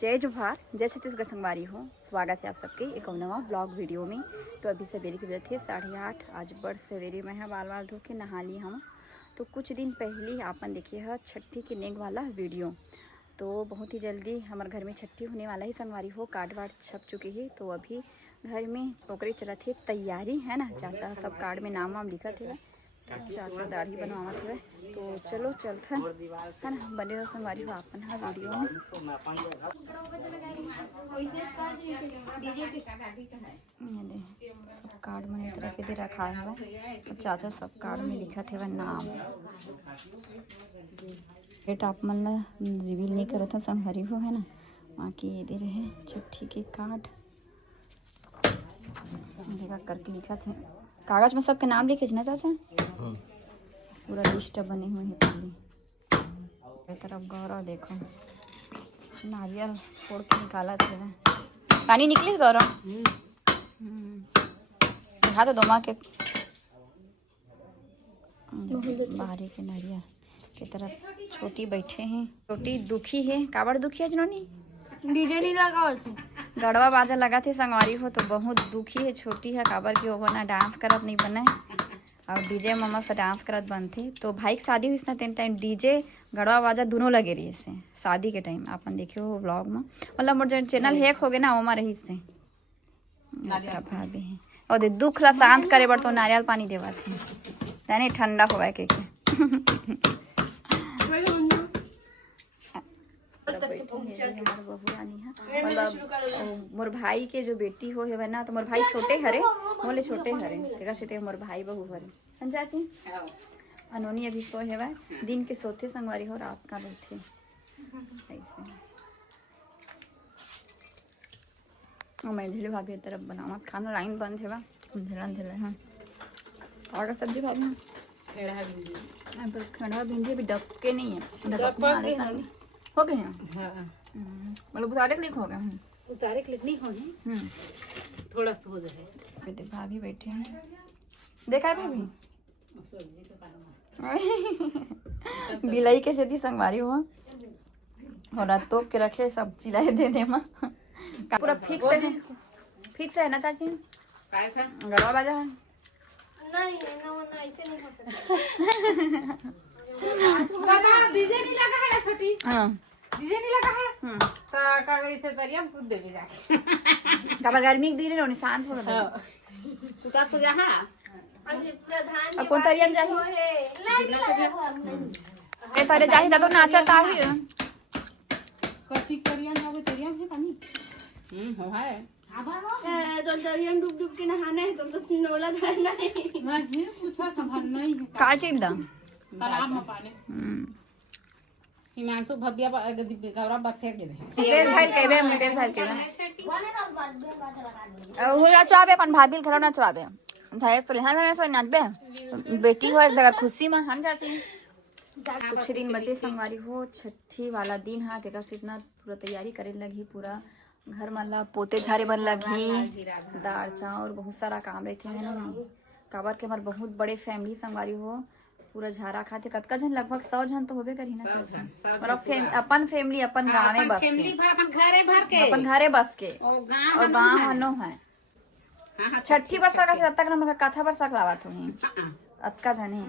जय जोहार, जय छत्तीसगढ़ संगवारी हो। स्वागत है आप सबके एक नवा ब्लॉग वीडियो में। तो अभी सवेरे की बजे थे 8:30। आज बड़ सवेरे में है बाल धो के नहा ली हम। तो कुछ दिन पहले आपन देखिए है छठी के नेग वाला वीडियो। तो बहुत ही जल्दी हमारे घर में छठी होने वाला ही संगवारी हो। कार्ड वार्ड छप चुके हैं। तो अभी घर में ओकरे चलत है तैयारी है ना। चाचा सब कार्ड में नाम वाम लिखा थे, चाचा दाढ़ी बनवावत हुए। तो चलो चलते है ना, बने रहो संगवारी हो आपन हा वीडियो में। सब कार्ड में एक तरह पे रखा है। चाचा सब कार्ड में लिखा थे नाम। डेट आप मन रिवील नहीं करत था संगवारी हो है ना। बाकी ये दे रहे छठी के कार्ड करके लिखा थे। कागज में सबके नाम लिखे ना चाचा। पूरा लिस्ट बने हुए हैं। पहले तरफ गौरव देखो नारियल फोड़ के निकाला थे। पानी निकली गौरव दिखा तो दोमा के बाहरी के नारियल के तरफ छोटी बैठे हैं। छोटी दुखी है। काबर दुखी है जनोनी? डीजे नहीं लगा गड़वा बाजा लगा थे संगवारी हो। तो बहुत दुखी है। छोटी है काबर की वो बना डांस करत नहीं बने और डीजे मम्मा से डांस करत बनथे। तो भाई की शादी हुई तीन टाइम डीजे गड़वा बाजा दोनों लगे रही से शादी के टाइम। आपन देखे हो व्लॉग में, मतलब मोर जो चैनल हैक हो गए ना ओमा रही से भाभी है। और दे दुख ला शांत करे बर तो नारियल पानी देवा थे यानी ठंडा होवे के मतलब मोर भाई के जो बेटी हो है ना। तो मोर भाई छोटे हरे मोले छोटे हरे से मोर भाई बहू हरे संचाची अनोनी अभी सो है। दिन के सोते संगवारी हो, रात का रहते ऐसे। मैं झेले भाभी तरफ बनावा खाना लाइन बंद है। हाँ और सब्जी भाभी खड़ा भिंडी अभी डबके नहीं है। हो गए हैं मतलब उतारे क्लिक हो गए। उतारे क्लिक नहीं होने थोड़ा सा हो जाए। भाभी बैठे हैं देखा है भाभी बिलाई के सेती संगवारी हो और तो के रखे सब चिल्लाए दे दे मां पूरा फिक्स है ना चाची। गड़वा बाजा है नहीं ऐसे नहीं हो सकता। डीजे नहीं लगा है छोटी। हां डीजे नहीं लगा है तो का गई थे तरिया में कूद देबे जाके कबर गर्मी के दिन रे शांत हो गए। तू का तो जहां प्रधान कौन तरिया में जाही ए तारे जाही तो नाचा ताही कथी तरिया होवे तरिया में पानी हो है। तो दरिया में डूब के नहाना है तो नौला धरना है नहीं कुछ संभालना ही है। का चीज दा तालाब में पानी हिमांशु भव्या गौरव बार फेंक दे रहे तेल भइल केबे में तेल भइल केबे हो जा चाबे अपन भाभी घर ना चाबे धाय तो लेहा ना सो नाचबे बेटी हो एक जगह खुशी में हम जाची। कुछ दिन बचे संगवारी हो छठी वाला दिन हाथ एक इतना पूरा तैयारी करे लगी। पूरा घर माला पोते झारे बन लगी दाल चावल बहुत सारा काम रहते हैं ना। काबर के हमारे बहुत बड़े फैमिली संगवारी हो पूरा झारा खाते कतका जन लगभग 100 जन तो होबे करी ना चाचा। और अपन फैमिली अपन गाँव में बस के अपन घरे बस के और गाँव हनो है छठी वर्षा का तब तक ना कथा वर्षा लावत हुई अतका जने।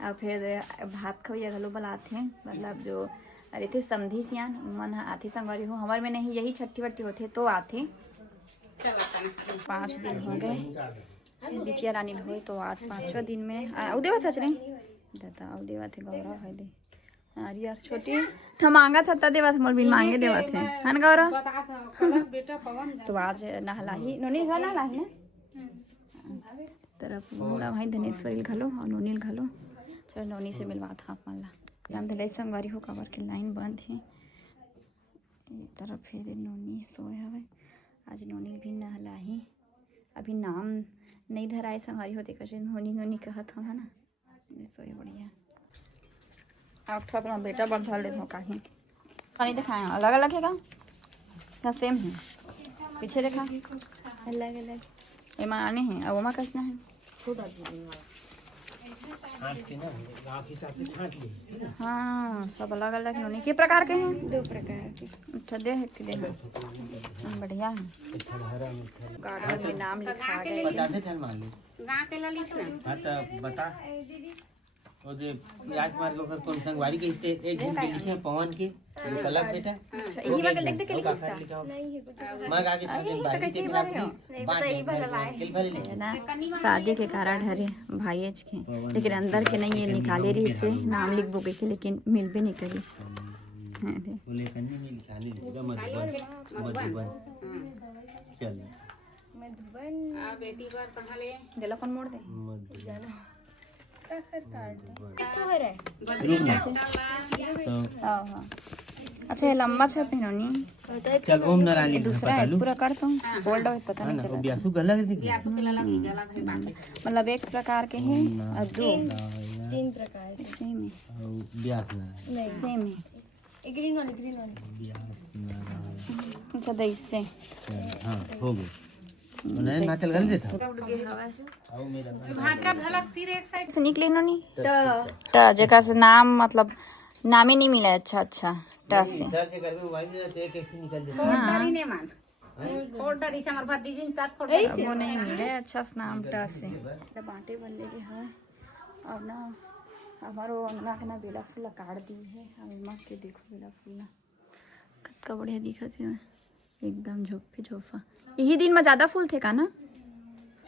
और फिर भात खवैया घलो बनाते हैं मतलब जो अरे थे समधी सियान मन आथे संगवारी हो। हमारे में नहीं यही छठी वट्टी होते तो आथे। 5 दिन हो गए बिटिया रानी हुए तो आज 5वां दिन में उदेवा था चले दादा उदेवा थे गौरव है दे अरे यार छोटी था मांगा था देवा था मोर बिन मांगे देवा थे हन गौरव तो आज नहलाही नोनी घर नहलाही ना तरफ मुला भाई धनेश्वरी घलो और नोनील घलो। चलो नोनी से मिलवा था आप मन ला धलाई संगवारी हो काबर के लाइन बंद है। एक तरफ फिर नोनी सोए हवे आज नोनी भी नहलाही अभी नाम नहीं धराए संगवारी होते कैसे नोनी नोनी कहत हम है ना सोए बढ़िया। आप अपना बेटा बढ़ धर ले कहीं पानी दिखाए अलग अलग है का सेम है पीछे देखा अलग अलग एमा आने हैं अब ओमा कसना है हाँ सब अलग अलग है। के प्रकार के हैं? 2 प्रकार के। अच्छा दे है कि दे है। बढ़िया है। कागज में नाम लिखा गया है। गाँव के ला लिखना। हाँ तो बता और जे राजकुमार को कौन संगवारी के एक दिन के लिखे पवन के अलग बेटा यही बगल देख देख के लिखा नहीं है कुछ। मैं आगे दिन बाहर के नहीं पता यही बगल आए। है ना। शादी के कारण हरे भाईज के, लेकिन अंदर के नहीं ये निकाले रही से नाम लिख बोगे के, लेकिन मिल भी नहीं करी हैं दे बोले कन्नी में लिखाने लगा मधुबन चल मधुबन। आ बेटी पर कहां ले गेला कौन मोड़ दे मधुबन कितना है रे? हां हां अच्छा ये लंबा छे पहनोनी। चल ओम नारायण दूसरा है पूरा कर तुम बोल्ड हो पता नहीं चला। ब्यासु गला के ब्यासु के ला की गला है बाटे। मतलब एक प्रकार के हैं और 2 3 प्रकार के। सेम है। ब्यास ना नहीं सेम है। ग्रीन वाली। ब्यास ना अच्छा दे इससे हां हो गए उन्हें नाचल गल देता आओ मेरा भांचरा भलक सिर एक साइड से निकले नो ट जेकर से नाम मतलब नाम ही नहीं मिला। अच्छा अच्छा ट से सर से करबे मोबाइल में एक एक से निकल जाता फोल्डर ही ने मान फोल्डर इस हमर भतीजी तक फोल्डर वो नहीं मिले। अच्छा से नाम ट से बांटे बल्ले के है। अब ना हमारो अंगना के ना बेला फूल काट दी है। अब मत के देखो बेला फूल ना कितना बढ़िया दिखत है एकदम झोपे झोफा। यही दिन में ज्यादा फूल थे का ना?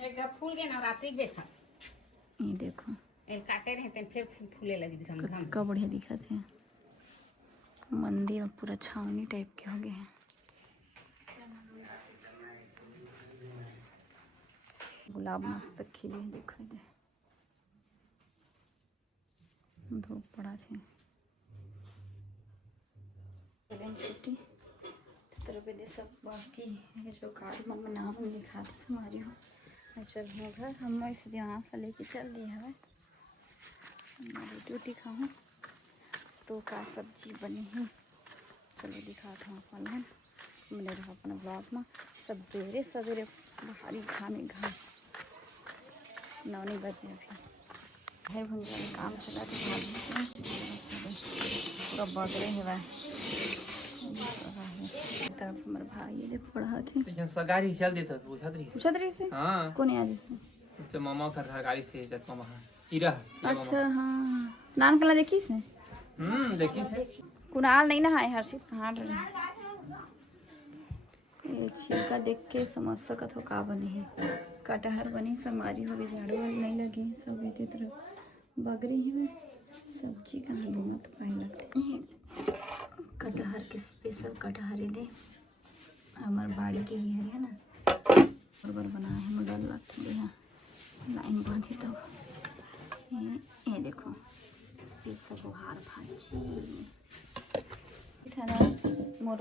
एक फूल के नवरात्रि देखा ये देखो एक काटे रहते फिर फूले लगी धम धम। कितना बढ़िया दिखत है। मंदिर में पूरा छावनी टाइप के हो गए हैं। गुलाब मस्त खिले देखो दे धूप पड़ा थे छुट्टी तरफ दे सब बाकी है जो कार्ड में नाम लिखा था हमारी हो। चल हो घर हम इसलिए यहाँ से लेके चल दिए है। रोटी वोटी खाऊँ तो का सब्जी बनी है। चलो दिखाता हूँ अपन मैंने रहा अपना ब्लॉग में। सवेरे सवेरे बाहरी खाने घर 9 बजे अभी है भुंजा में काम चला था। पूरा बगरे है तरफ हमारे भाई ये पढ़ा थे सगारी चल देता पूछत रही से। हां कौन याद से? तो मामा कर सरकारी से जत मामा इरा अच्छा हाँ नान कला देखी से देखी से कुणाल नहीं ना है हर्षित कहाँ रहे। ये छिलका देख के समझ सकत हो का बने है। कटहर बनी संगवारी हो गई झाड़ू नहीं लगी सब इतनी तरफ बगरी है। सब्जी कहाँ दूंगा तो पाई लगते हैं। कटहर के स्पेशल कटहर दे हमारे बाड़ी के ही है ना बराबर बनाया है। मॉडल लगते हैं लाइन बांधी तो ये देखो स्पेशल हार भाजी था ना। मोर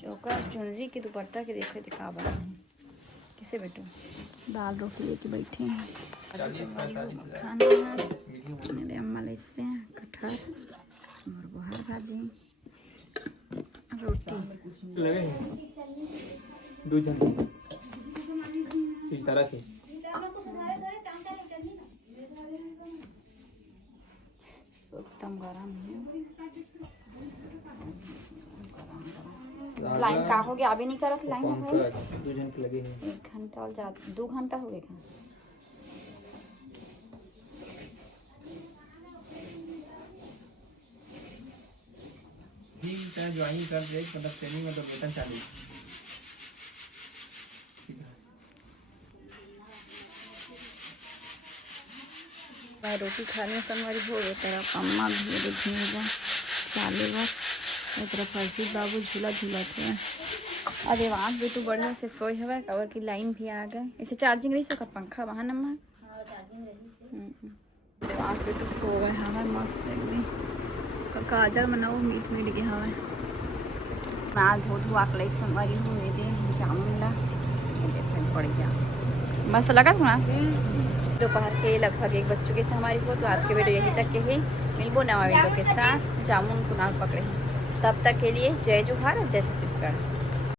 चौका चुनरी की दुपट्टा के देखे थे का बना है। किसे बेटो दाल रोटी लेके बैठे हैं खाना मेरे अम्मा ले से कटहर और बहार भाजी रोटी लगे दो जन इस तरह से एकदम गरम है। लाइन का हो गया अभी नहीं करत लाइन है भाई। 2 जन के लगे हैं 1 घंटा और ज्यादा 2 घंटा हो गया। भी चाहे ज्वाइन कर दे मतलब ट्रेनिंग में तो वेतन चालू रोटी खाने संगवारी हो गई तरफ अम्मा भी भेजा चाले बस एक तरफ हर्षित बाबू झूला झूला थे। अरे वहाँ भी तो बढ़िया से सोए हुए कवर की लाइन भी आ गए। इसे चार्जिंग रही सकर पंखा वहाँ नम्मा वहाँ पे तो सोए हवा मस्त एकदम काजल मनाओ मीट मीट के हवा ना धो धुआ के लाई संगवारी हो दे जामुन ला पड़ गया मस्त लगा थोड़ा। दोपहर के लगभग 1 बज चुके से हमारी हो। तो आज के वीडियो यहीं तक के ही मिलबो नवा वीडियो के साथ। जामुन कुनाल पकड़े तब तक के लिए जय जोहार जय छत्तीसगढ़।